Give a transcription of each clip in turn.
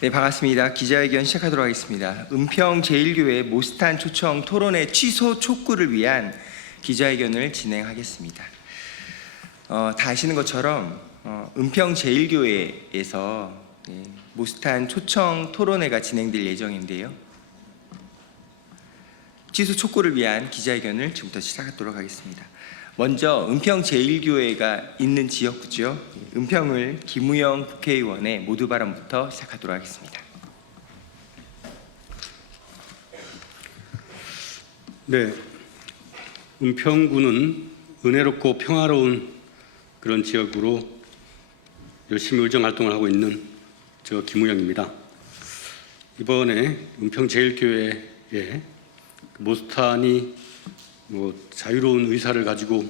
네, 반갑습니다. 기자회견 시작하도록 하겠습니다. 은평 제1교회 모스탄 초청 토론회 취소 촉구를 위한 기자회견을 진행하겠습니다. 다 아시는 것처럼 은평 제1교회에서 모스탄 초청 토론회가 진행될 예정인데요. 취소 촉구를 위한 기자회견을 지금부터 시작하도록 하겠습니다. 먼저 은평 제1교회가 있는 지역구죠. 은평을 김우영 국회의원의 모두 발언부터 시작하도록 하겠습니다. 네, 은평구는 은혜롭고 평화로운 그런 지역으로 열심히 의정 활동을 하고 있는 저 김우영입니다. 이번에 은평 제1교회에 모스탄이 자유로운 의사를 가지고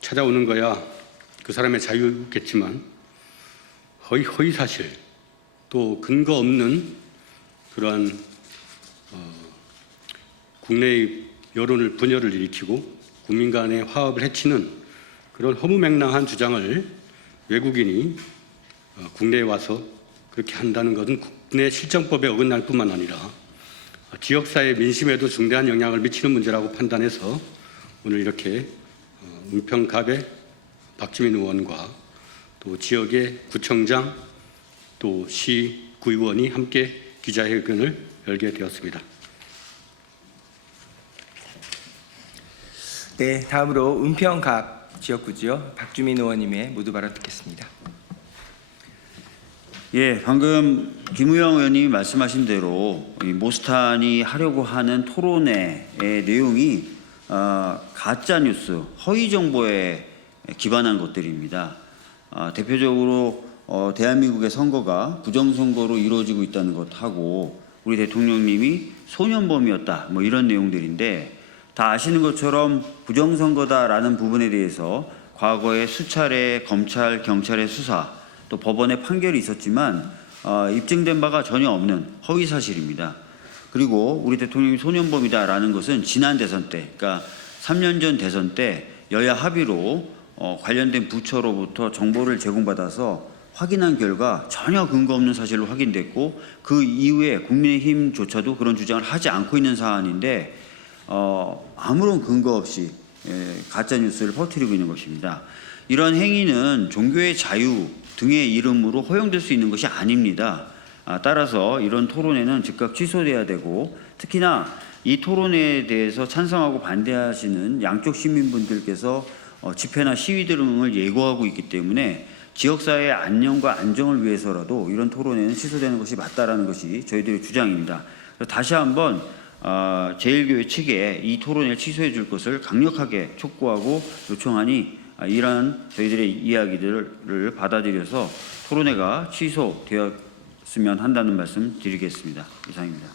찾아오는 거야 그 사람의 자유겠지만 허위사실 또 근거 없는 그러한 국내의 여론을 분열을 일으키고 국민 간의 화합을 해치는 그런 허무맹랑한 주장을 외국인이 국내에 와서 그렇게 한다는 것은 국내 실정법에 어긋날 뿐만 아니라 지역사회 민심에도 중대한 영향을 미치는 문제라고 판단해서 오늘 이렇게 은평갑의 박주민 의원과 또 지역의 구청장 또 시 구의원이 함께 기자회견을 열게 되었습니다. 네, 다음으로 은평갑 지역구죠. 박주민 의원님의 모두 발언 듣겠습니다. 예, 방금 김우영 의원님이 말씀하신 대로 이 모스탄이 하려고 하는 토론회의 내용이 가짜 뉴스, 허위 정보에 기반한 것들입니다. 대표적으로 대한민국의 선거가 부정선거로 이루어지고 있다는 것하고 우리 대통령님이 소년범이었다 이런 내용들인데 다 아시는 것처럼 부정선거다라는 부분에 대해서 과거에 수차례 검찰, 경찰의 수사 또 법원의 판결이 있었지만 입증된 바가 전혀 없는 허위 사실입니다. 그리고 우리 대통령이 소년범이다라는 것은 지난 대선 때, 그러니까 3년 전 대선 때 여야 합의로 관련된 부처로부터 정보를 제공받아서 확인한 결과 전혀 근거 없는 사실로 확인됐고 그 이후에 국민의힘조차도 그런 주장을 하지 않고 있는 사안인데 아무런 근거 없이 가짜 뉴스를 퍼뜨리고 있는 것입니다. 이런 행위는 종교의 자유 등의 이름으로 허용될 수 있는 것이 아닙니다. 따라서 이런 토론회는 즉각 취소돼야 되고 특히나 이 토론회에 대해서 찬성하고 반대하시는 양쪽 시민분들께서 집회나 시위 등을 예고하고 있기 때문에 지역사회의 안녕과 안정을 위해서라도 이런 토론회는 취소되는 것이 맞다라는 것이 저희들의 주장입니다. 다시 한번 제1교회 측에 이 토론회를 취소해 줄 것을 강력하게 촉구하고 요청하니 이러한 저희들의 이야기들을 받아들여서 토론회가 취소되었으면 한다는 말씀 드리겠습니다. 이상입니다.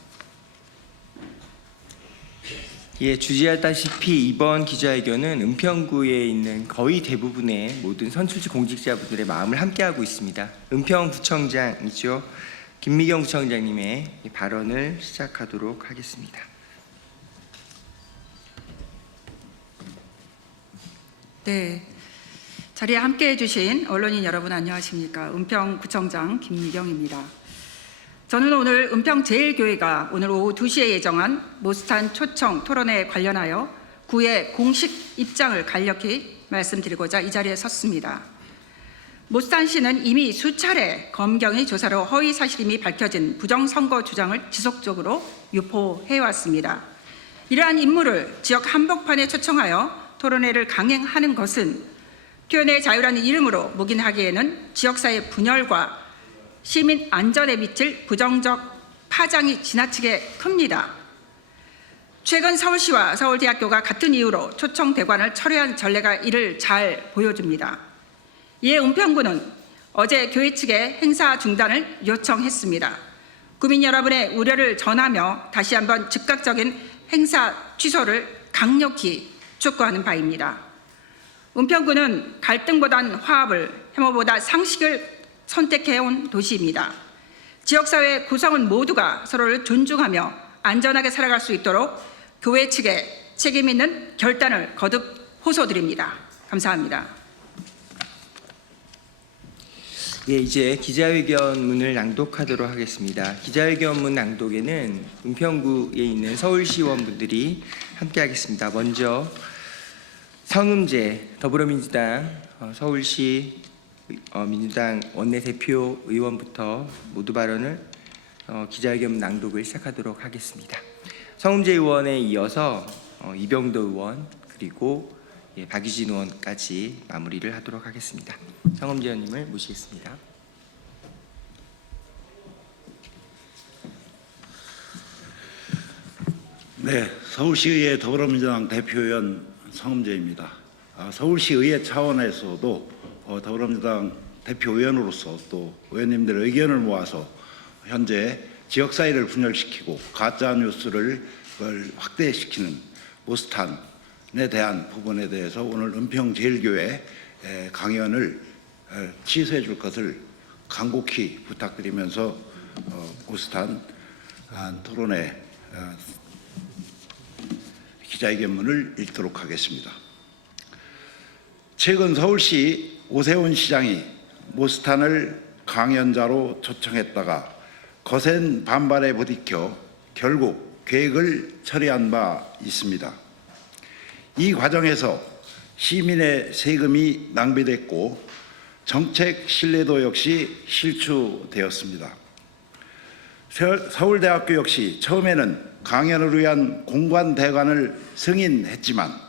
예, 주지하다시피 이번 기자회견은 은평구에 있는 거의 대부분의 모든 선출직 공직자분들의 마음을 함께하고 있습니다. 은평구청장이죠. 김미경 구청장님의 발언을 시작하도록 하겠습니다. 네, 자리에 함께해 주신 언론인 여러분 안녕하십니까. 은평구청장 김미경입니다. 저는 오늘 은평 제1교회가 오늘 오후 2시에 예정한 모스탄 초청 토론회에 관련하여 구의 공식 입장을 간략히 말씀드리고자 이 자리에 섰습니다. 모스탄 씨는 이미 수차례 검경의 조사로 허위 사실임이 밝혀진 부정선거 주장을 지속적으로 유포해왔습니다. 이러한 인물을 지역 한복판에 초청하여 토론회를 강행하는 것은 표현의 자유라는 이름으로 묵인하기에는 지역사회 분열과 시민 안전에 미칠 부정적 파장이 지나치게 큽니다. 최근 서울시와 서울대학교가 같은 이유로 초청 대관을 철회한 전례가 이를 잘 보여줍니다. 이에 은평구는 어제 교회 측에 행사 중단을 요청했습니다. 구민 여러분의 우려를 전하며 다시 한번 즉각적인 행사 취소를 강력히 촉구하는 바입니다. 은평구는 갈등보단 화합을, 혐오보다 상식을 선택해온 도시입니다. 지역사회 구성원 모두가 서로를 존중하며 안전하게 살아갈 수 있도록 교회 측에 책임 있는 결단을 거듭 호소드립니다. 감사합니다. 예, 이제 기자회견문을 낭독하도록 하겠습니다. 기자회견문 낭독에는 은평구에 있는 서울시의원분들이 함께하겠습니다. 먼저 성음재 더불어민주당 서울시 민주당 원내대표 의원부터 모두 발언을 기자회견문 낭독을 시작하도록 하겠습니다. 성음재 의원에 이어서 이병도 의원 그리고 박유진 의원까지 마무리를 하도록 하겠습니다. 성음재 의원님을 모시겠습니다. 네, 서울시의회 더불어민주당 대표의원 성음재입니다. 서울시의회 차원에서도 더불어민주당 대표의원으로서 또 의원님들의 의견을 모아서 현재 지역사회를 분열시키고 가짜뉴스를 확대시키는 모스탄에 대한 부분에 대해서 오늘 은평제일교회 강연을 취소해 줄 것을 간곡히 부탁드리면서 모스탄 토론회 기자회견문을 읽도록 하겠습니다. 최근 서울시 오세훈 시장이 모스탄을 강연자로 초청했다가 거센 반발에 부딪혀 결국 계획을 처리한 바 있습니다. 이 과정에서 시민의 세금이 낭비됐고 정책 신뢰도 역시 실추되었습니다. 서울대학교 역시 처음에는 강연을 위한 공관 대관을 승인했지만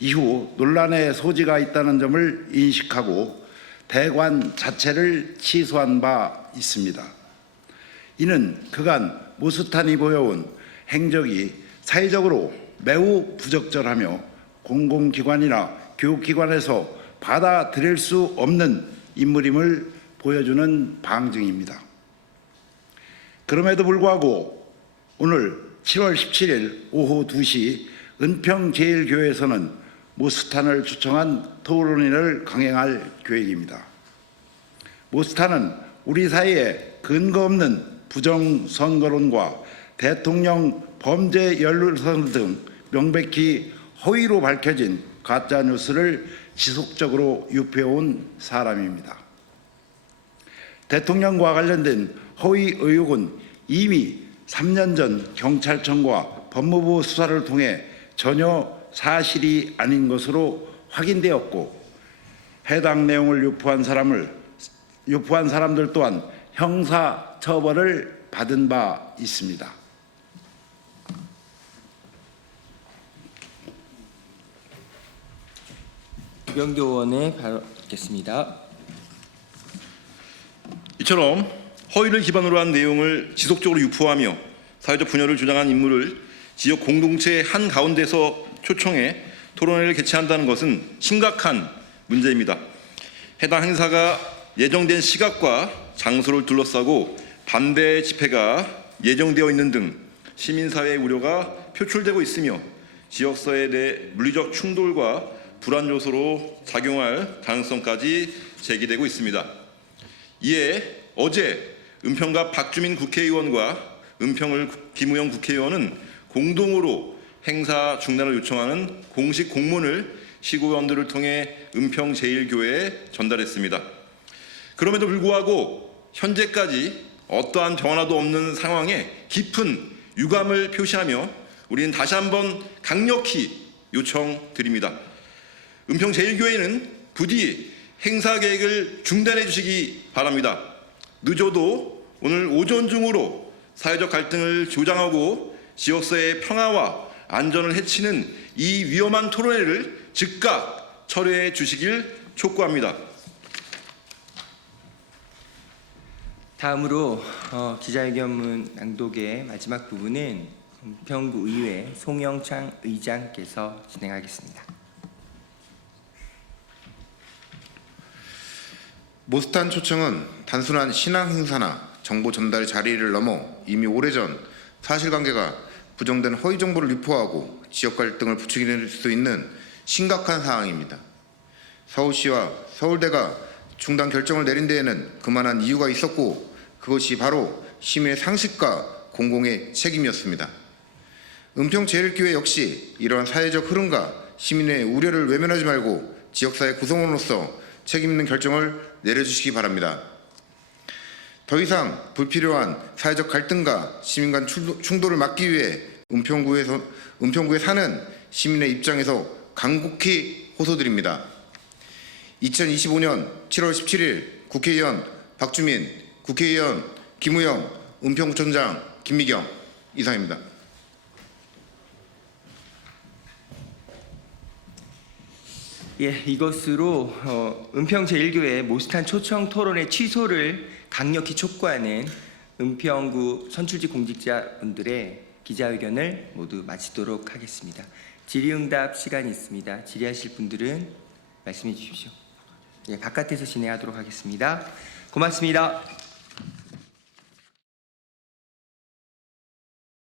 이후 논란의 소지가 있다는 점을 인식하고 대관 자체를 취소한 바 있습니다. 이는 그간 모스탄이 보여온 행적이 사회적으로 매우 부적절하며 공공기관이나 교육기관에서 받아들일 수 없는 인물임을 보여주는 방증입니다. 그럼에도 불구하고 오늘 7월 17일 오후 2시 은평제일교회에서는 모스탄을 초청한 토론회를 강행할 계획입니다. 모스탄은 우리 사회에 근거 없는 부정선거론과 대통령 범죄 연루설 등 명백히 허위로 밝혀진 가짜뉴스를 지속적으로 유포해온 사람입니다. 대통령과 관련된 허위 의혹은 이미 3년 전 경찰청과 법무부 수사를 통해 전혀 사실이 아닌 것으로 확인되었고 해당 내용을 유포한 사람들 또한 형사 처벌을 받은 바 있습니다. 이병도 의원의 발언 듣겠습니다. 이처럼 허위를 기반으로 한 내용을 지속적으로 유포하며 사회적 분열을 주장한 인물을 지역 공동체 한가운데서 초청해 토론회를 개최한다는 것은 심각한 문제입니다. 해당 행사가 예정된 시각과 장소를 둘러싸고 반대 집회가 예정되어 있는 등 시민사회의 우려가 표출되고 있으며 지역사회 내 물리적 충돌과 불안 요소로 작용할 가능성까지 제기되고 있습니다. 이에 어제 은평갑 박주민 국회의원과 은평을 김우영 국회의원은 공동으로 행사 중단을 요청하는 공식 공문을 시의원들을 통해 은평제일교회에 전달했습니다. 그럼에도 불구하고 현재까지 어떠한 변화도 없는 상황에 깊은 유감을 표시하며 우리는 다시 한번 강력히 요청드립니다. 은평제일교회는 부디 행사 계획을 중단해 주시기 바랍니다. 늦어도 오늘 오전 중으로 사회적 갈등을 조장하고 지역사회의 평화와 안전을 해치는 이 위험한 토론회를 즉각 철회해 주시길 촉구합니다. 다음으로 기자회견문 낭독의 마지막 부분은 은평구 의회 송영창 의장께서 진행하겠습니다. 모스탄 초청은 단순한 신앙 행사나 정보 전달 자리를 넘어 이미 오래전 사실관계가 부정된 허위 정보를 유포하고 지역 갈등을 부추길 수 있는 심각한 사항입니다. 서울시와 서울대가 중단 결정을 내린 데에는 그만한 이유가 있었고 그것이 바로 시민의 상식과 공공의 책임이었습니다. 은평제일교회 역시 이러한 사회적 흐름과 시민의 우려를 외면하지 말고 지역사회 구성원으로서 책임 있는 결정을 내려주시기 바랍니다. 더 이상 불필요한 사회적 갈등과 시민 간 충돌을 막기 위해 은평구에 사는 시민의 입장에서 간곡히 호소드립니다. 2025년 7월 17일 국회의원 박주민, 국회의원 김우영, 은평구청장 김미경 이상입니다. 예, 이것으로 은평 제1교회 모스탄 초청 토론회 취소를 강력히 촉구하는 은평구 선출직 공직자분들의 기자회견을 모두 마치도록 하겠습니다. 질의응답 시간이 있습니다. 질의하실 분들은 말씀해 주십시오. 예, 바깥에서 진행하도록 하겠습니다. 고맙습니다.